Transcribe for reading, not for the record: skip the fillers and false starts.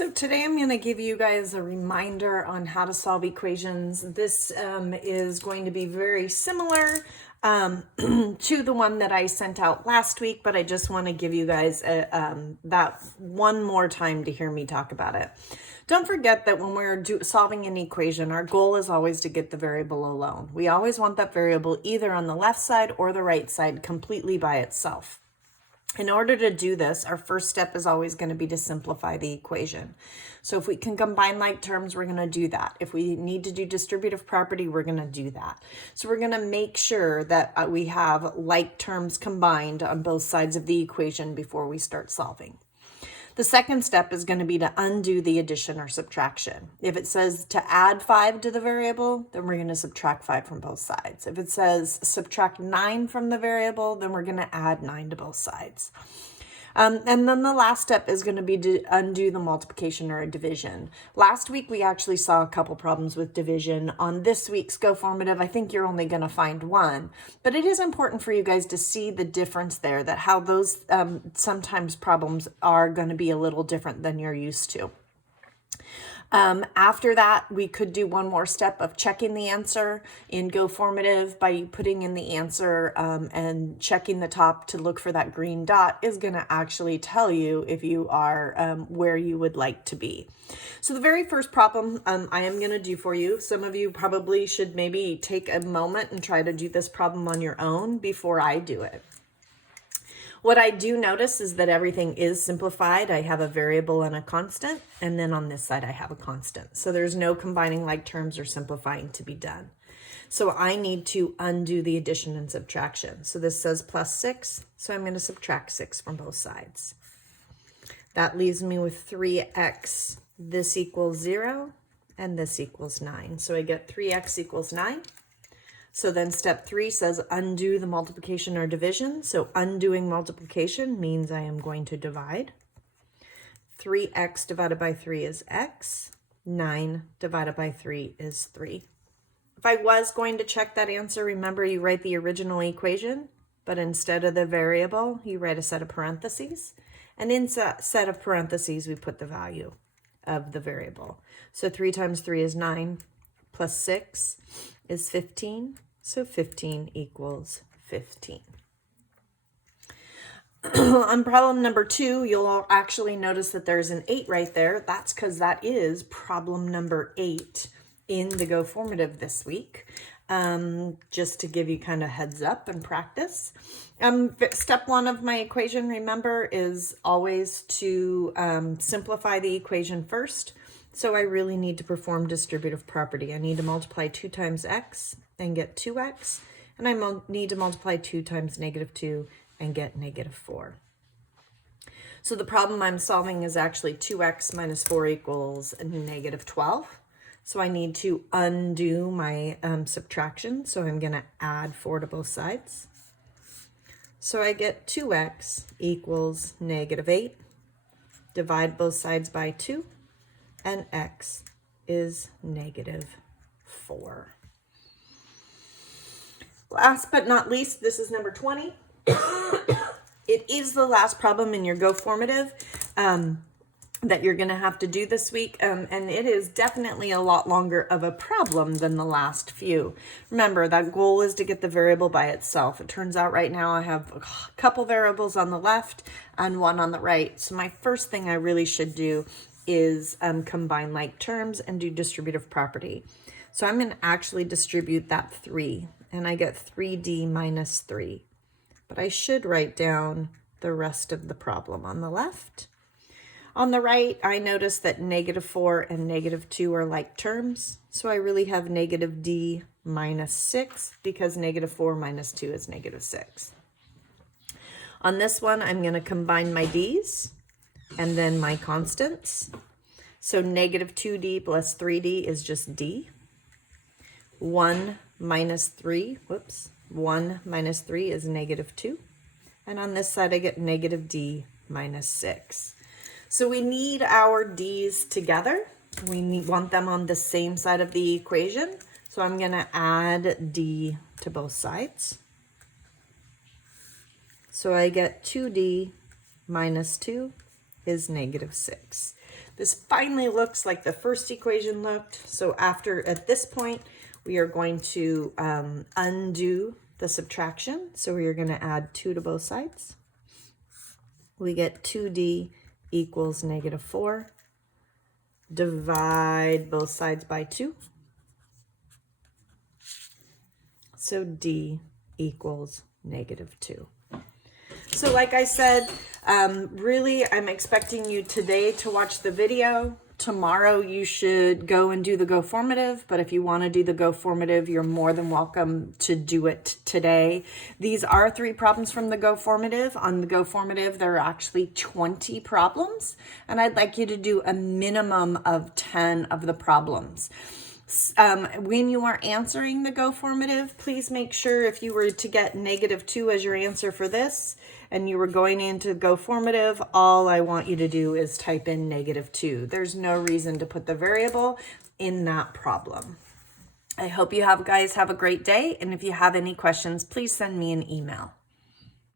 So today I'm going to give you guys a reminder on how to solve equations. This is going to be very similar to the one that I sent out last week, but I just want to give you guys that one more time to hear me talk about it. Don't forget that when we're solving an equation, our goal is always to get the variable alone. We always want that variable either on the left side or the right side completely by itself. In order to do this, our first step is always going to be to simplify the equation. So if we can combine like terms, we're going to do that. If we need to do distributive property, we're going to do that. So we're going to make sure that we have like terms combined on both sides of the equation before we start solving. The second step is going to be to undo the addition or subtraction. If it says to add 5 to the variable, then we're going to subtract 5 from both sides. If it says subtract 9 from the variable, then we're going to add 9 to both sides. And then the last step is going to be to undo the multiplication or a division. Last week, we actually saw a couple problems with division. On this week's Go Formative, I think you're only going to find one. But it is important for you guys to see the difference there, that how those sometimes problems are going to be a little different than you're used to. After that, we could do one more step of checking the answer in Go Formative by putting in the answer and checking the top to look for that green dot is going to actually tell you if you are where you would like to be. So the very first problem I am going to do for you, some of you probably should maybe take a moment and try to do this problem on your own before I do it. What I do notice is that everything is simplified. I have a variable and a constant, and then on this side I have a constant. So there's no combining like terms or simplifying to be done. So I need to undo the addition and subtraction. So this says plus 6, so I'm going to subtract 6 from both sides. That leaves me with 3x. This equals 0, and this equals 9. So I get 3x equals 9. So then step 3 says undo the multiplication or division. So undoing multiplication means I am going to divide. 3x divided by 3 is x. 9 divided by 3 is 3. If I was going to check that answer, remember you write the original equation, but instead of the variable, you write a set of parentheses. And in that set of parentheses, we put the value of the variable. So 3 times 3 is 9, plus 6 is 15, so 15 equals 15. On problem number 2, you'll actually notice that there's an 8 right there. That's because that is problem number 8 in the Go Formative this week. Just to give you kind of heads up and practice. Step 1 of my equation, remember, is always to simplify the equation first. So I really need to perform distributive property. I need to multiply 2 times x and get 2x. And I need to multiply 2 times negative 2 and get negative 4. So the problem I'm solving is actually 2x minus 4 equals negative 12. So I need to undo my subtraction. So I'm going to add 4 to both sides. So I get 2x equals negative 8. Divide both sides by 2. And x is negative 4. Last but not least, this is number 20. It is the last problem in your Go Formative that you're going to have to do this week, and it is definitely a lot longer of a problem than the last few. Remember, that goal is to get the variable by itself. It turns out right now I have a couple variables on the left and one on the right. So my first thing I really should do is combine like terms and do distributive property. So I'm going to actually distribute that 3, and I get 3d minus 3. But I should write down the rest of the problem on the left. On the right, I notice that negative 4 and negative 2 are like terms. So I really have negative d minus 6 because negative 4 minus 2 is negative 6. On this one, I'm going to combine my d's and then my constants. So negative 2d plus 3d is just d. 1 minus 3 is negative 2. And on this side, I get negative d minus 6. So we need our d's together. We want them on the same side of the equation. So I'm going to add d to both sides. So I get 2d minus 2 is negative 6. This finally looks like the first equation looked. So at this point, we are going to undo the subtraction. So we are going to add 2 to both sides. We get 2d equals negative 4. Divide both sides by 2. So d equals negative 2. So like I said, really, I'm expecting you today to watch the video. Tomorrow you should go and do the Go Formative, but if you want to do the Go Formative, you're more than welcome to do it today. These are 3 problems from the Go Formative. On the Go Formative, there are actually 20 problems, and I'd like you to do a minimum of 10 of the problems. When you are answering the Go Formative, please make sure if you were to get negative 2 as your answer for this, and you were going into Go Formative, all I want you to do is type in negative 2. There's no reason to put the variable in that problem. I hope you guys have a great day, and if you have any questions, please send me an email.